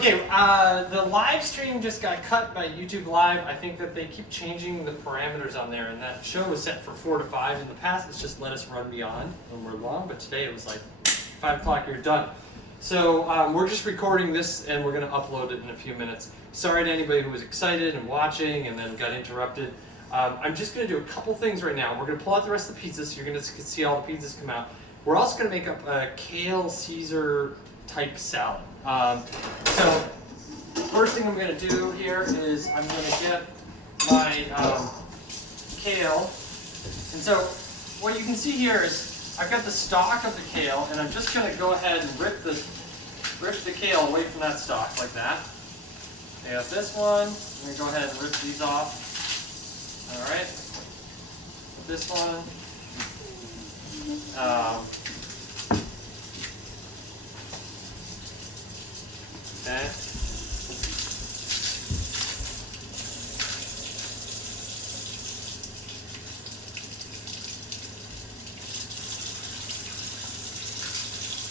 Okay, the live stream just got cut by YouTube Live. I think that they keep changing the parameters on there, and that show was set for 4 to 5. In the past, it's just let us run beyond when we're long, but today it was like 5 o'clock, you're done. So we're just recording this, and we're going to upload it in a few minutes. Sorry to anybody who was excited and watching and then got interrupted. I'm just going to do a couple things right now. We're going to pull out the rest of the pizzas, so you're going to see all the pizzas come out. We're also going to make up a kale Caesar type salad. So first thing I'm going to do here is I'm going to get my kale. And so what you can see here is I've got the stalk of the kale, and I'm just going to go ahead and rip the kale away from that stalk like that. I got this one. I'm going to go ahead and rip these off. All right. This one. Okay.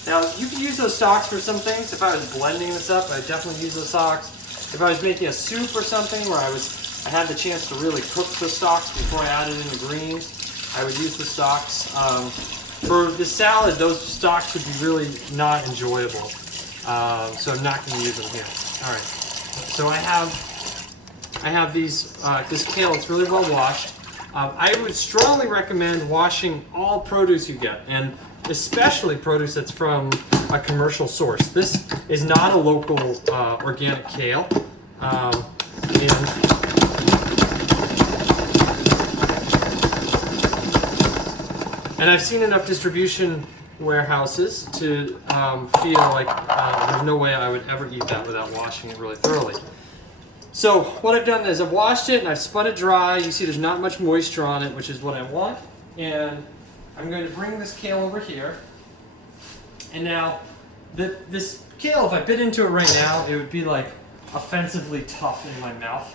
Now you can use those stalks for some things. If I was blending this up, I'd definitely use those stalks. If I was making a soup or something where I had the chance to really cook the stalks before I added in the greens, I would use the stalks. For the salad, those stalks would be really not enjoyable. So I'm not going to use them here. All right. So I have these this kale. It's really well washed. I would strongly recommend washing all produce you get, and especially produce that's from a commercial source. This is not a local organic kale. And I've seen enough distribution warehouses to feel like there's no way I would ever eat that without washing it really thoroughly. So what I've done is I've washed it and I've spun it dry. You see there's not much moisture on it, which is what I want. And I'm going to bring this kale over here. And now this kale, if I bit into it right now, it would be like offensively tough in my mouth.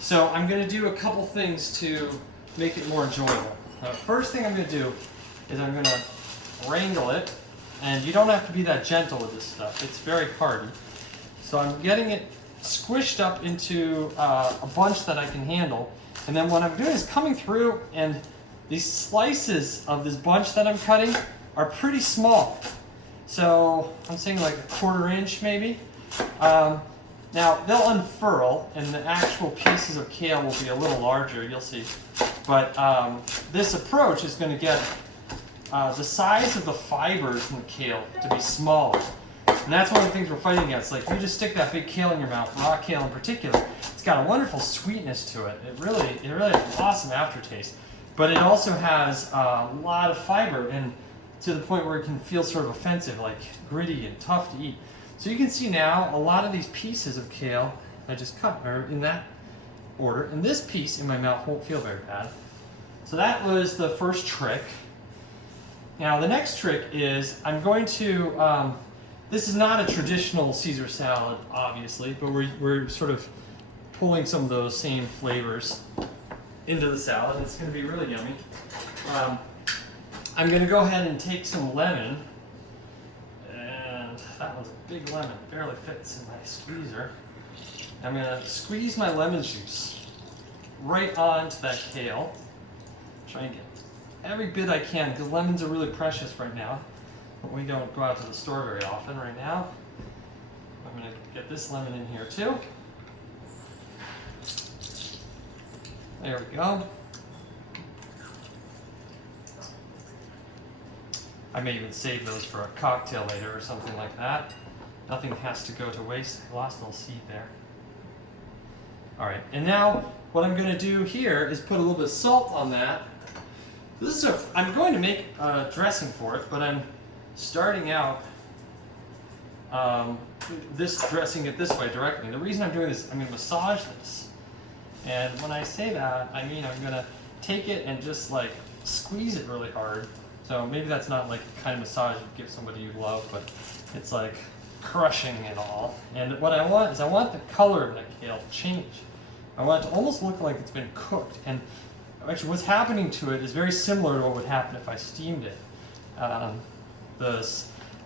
So I'm going to do a couple things to make it more enjoyable. First thing I'm going to do is I'm going to wrangle it, and you don't have to be that gentle with this stuff. It's very hardy. So I'm getting it squished up into a bunch that I can handle, and then what I'm doing is coming through, and these slices of this bunch that I'm cutting are pretty small. So I'm saying like a 1/4 inch maybe. Now they'll unfurl, and the actual pieces of kale will be a little larger, you'll see. But this approach is going to get the size of the fibers in the kale to be smaller. And that's one of the things we're fighting against. Like, you just stick that big kale in your mouth, raw kale in particular, it's got a wonderful sweetness to it. It really has an awesome aftertaste. But it also has a lot of fiber, and to the point where it can feel sort of offensive, like gritty and tough to eat. So you can see now a lot of these pieces of kale I just cut are in that order, and this piece in my mouth won't feel very bad. So that was the first trick. Now the next trick is I'm going to, this is not a traditional Caesar salad obviously, but we're sort of pulling some of those same flavors into the salad. It's going to be really yummy. I'm going to go ahead and take some lemon, and that one's a big lemon, barely fits in my squeezer. I'm going to squeeze my lemon juice right onto that kale. Try and get every bit I can, because lemons are really precious right now. But we don't go out to the store very often right now. I'm going to get this lemon in here too. There we go. I may even save those for a cocktail later or something like that. Nothing has to go to waste. I lost a little seed there. All right, and now what I'm going to do here is put a little bit of salt on that. This is I'm going to make a dressing for it, but I'm starting out dressing it this way directly. The reason I'm doing this, I'm going to massage this. And when I say that, I mean I'm going to take it and just like squeeze it really hard. So maybe that's not like the kind of massage you give somebody you love, but it's like crushing it all. And what I want is I want the color of that kale to change. I want it to almost look like it's been cooked. And actually what's happening to it is very similar to what would happen if I steamed it. A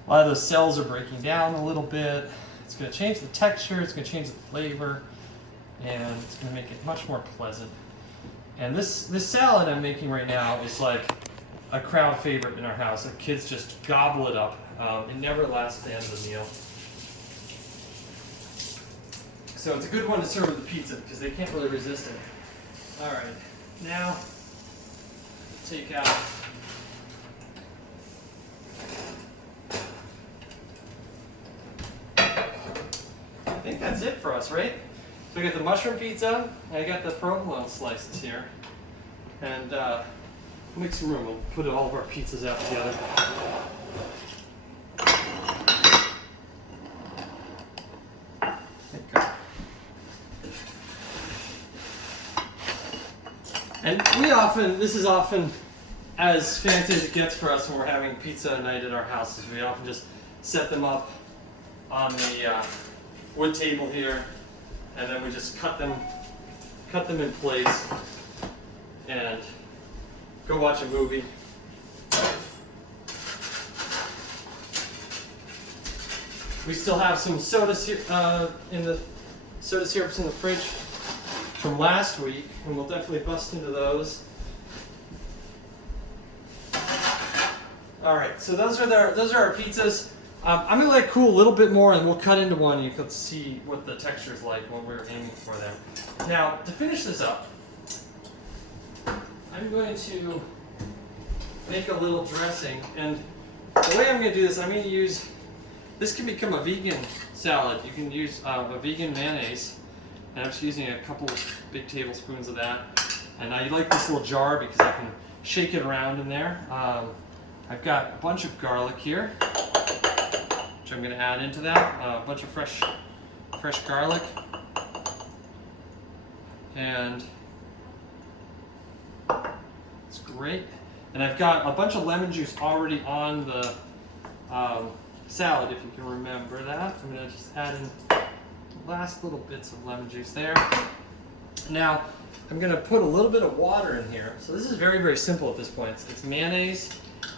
lot of those cells are breaking down a little bit, It's going to change the texture, it's going to change the flavor, and it's going to make it much more pleasant. And this salad I'm making right now is like a crowd favorite in our house. The kids just gobble it up. It never lasts the end of the meal. So it's a good one to serve with the pizza because they can't really resist it. All right, now take out I think that's it for us, right? So we got the mushroom pizza, and I got the provolone slices here. And make some room, we'll put all of our pizzas out together. And this is often as fancy as it gets for us when we're having pizza night at our houses. We often just set them up on the wood table here, and then we just cut them in place and go watch a movie. We still have some soda syrups in the fridge from last week, and we'll definitely bust into those. All right, so those are our pizzas. I'm gonna let it cool a little bit more, and we'll cut into one. You can see what the texture is like when we're aiming for them. Now, to finish this up, I'm going to make a little dressing, and the way I'm going to do this, I'm going to use. This can become a vegan salad. You can use a vegan mayonnaise, and I'm just using a couple of big tablespoons of that. And I like this little jar because I can shake it around in there. I've got a bunch of garlic here, which I'm going to add into that. A bunch of fresh garlic, and it's great. And I've got a bunch of lemon juice already on the salad, if you can remember that. I'm going to just add in the last little bits of lemon juice there. Now, I'm going to put a little bit of water in here. So this is very, very simple at this point. It's mayonnaise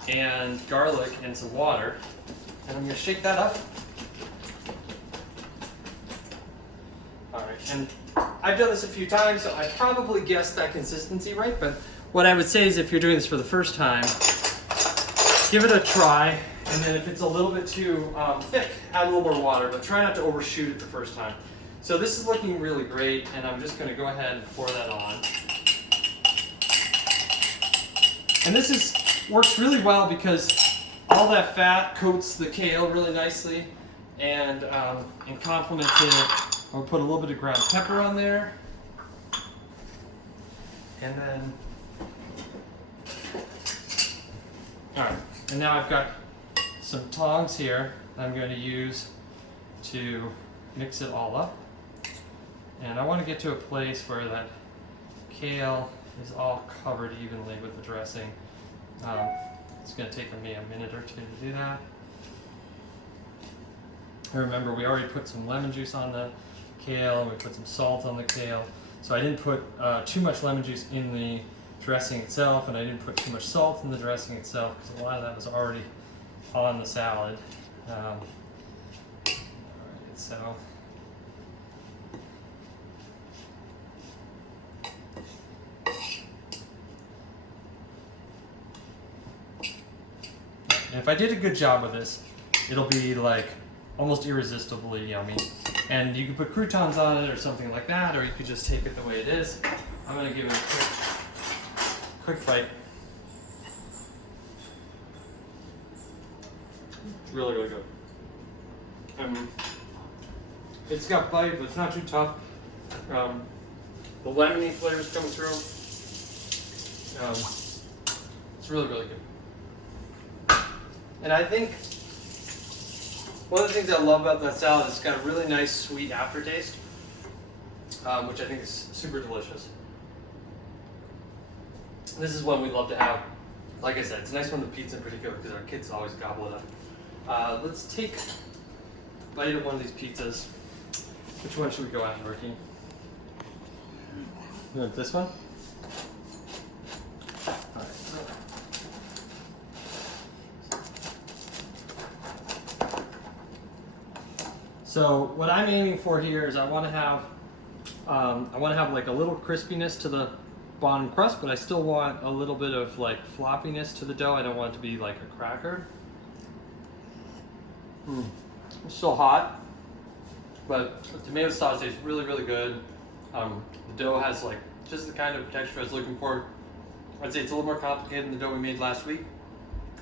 and garlic and some water. And I'm going to shake that up. All right, and I've done this a few times, so I probably guessed that consistency right, but what I would say is if you're doing this for the first time, give it a try, and then if it's a little bit too thick, add a little more water, but try not to overshoot it the first time. So this is looking really great, and I'm just going to go ahead and pour that on. And this works really well because all that fat coats the kale really nicely, and complements it. I'll put a little bit of ground pepper on there, and then, all right, and now I've got some tongs here that I'm going to use to mix it all up. And I want to get to a place where that kale is all covered evenly with the dressing. It's going to take me a minute or two to do that. And remember, we already put some lemon juice on the kale, and we put some salt on the kale. So I didn't put too much lemon juice in the dressing itself, and I didn't put too much salt in the dressing itself because a lot of that was already on the salad. All right, so and if I did a good job with this, it'll be like almost irresistibly yummy. And you can put croutons on it or something like that, or you could just take it the way it is. I'm going to give it a quick bite. It's really, really good. It's got bite, but it's not too tough. The lemony flavors coming through. It's really, really good. And I think one of the things I love about that salad is it's got a really nice sweet aftertaste, which I think is super delicious. This is one we love to have. Like I said, it's a nice one with pizza in particular because our kids always gobble it up. Let's take a bite of one of these pizzas. Which one should we go after, Ricky? You want this one? All right. So what I'm aiming for here is I want to have like a little crispiness to the bottom crust, but I still want a little bit of like floppiness to the dough. I don't want it to be like a cracker. It's still hot, but the tomato sauce tastes really, really good. The dough has like just the kind of texture I was looking for. I'd say it's a little more complicated than the dough we made last week.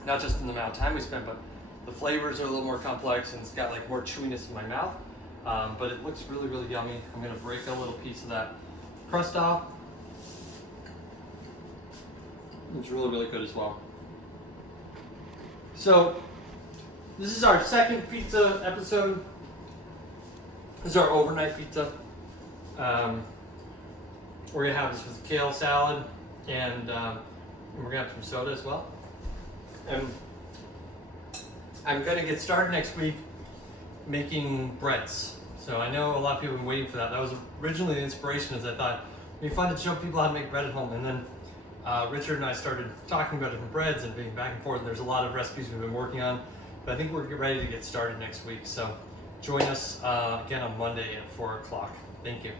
Not just in the amount of time we spent, but the flavors are a little more complex and it's got like more chewiness in my mouth. But it looks really, really yummy. I'm gonna break a little piece of that crust off. It's really, really good as well. So this is our second pizza episode. This is our overnight pizza. We're gonna have this with kale salad, and we're gonna have some soda as well. And I'm gonna get started next week making breads. So I know a lot of people have been waiting for that. That was originally the inspiration, as I thought it'd be fun to show people how to make bread at home. And then Richard and I started talking about different breads and being back and forth. And there's a lot of recipes we've been working on, but I think we're ready to get started next week. So join us again on Monday at 4 o'clock. Thank you.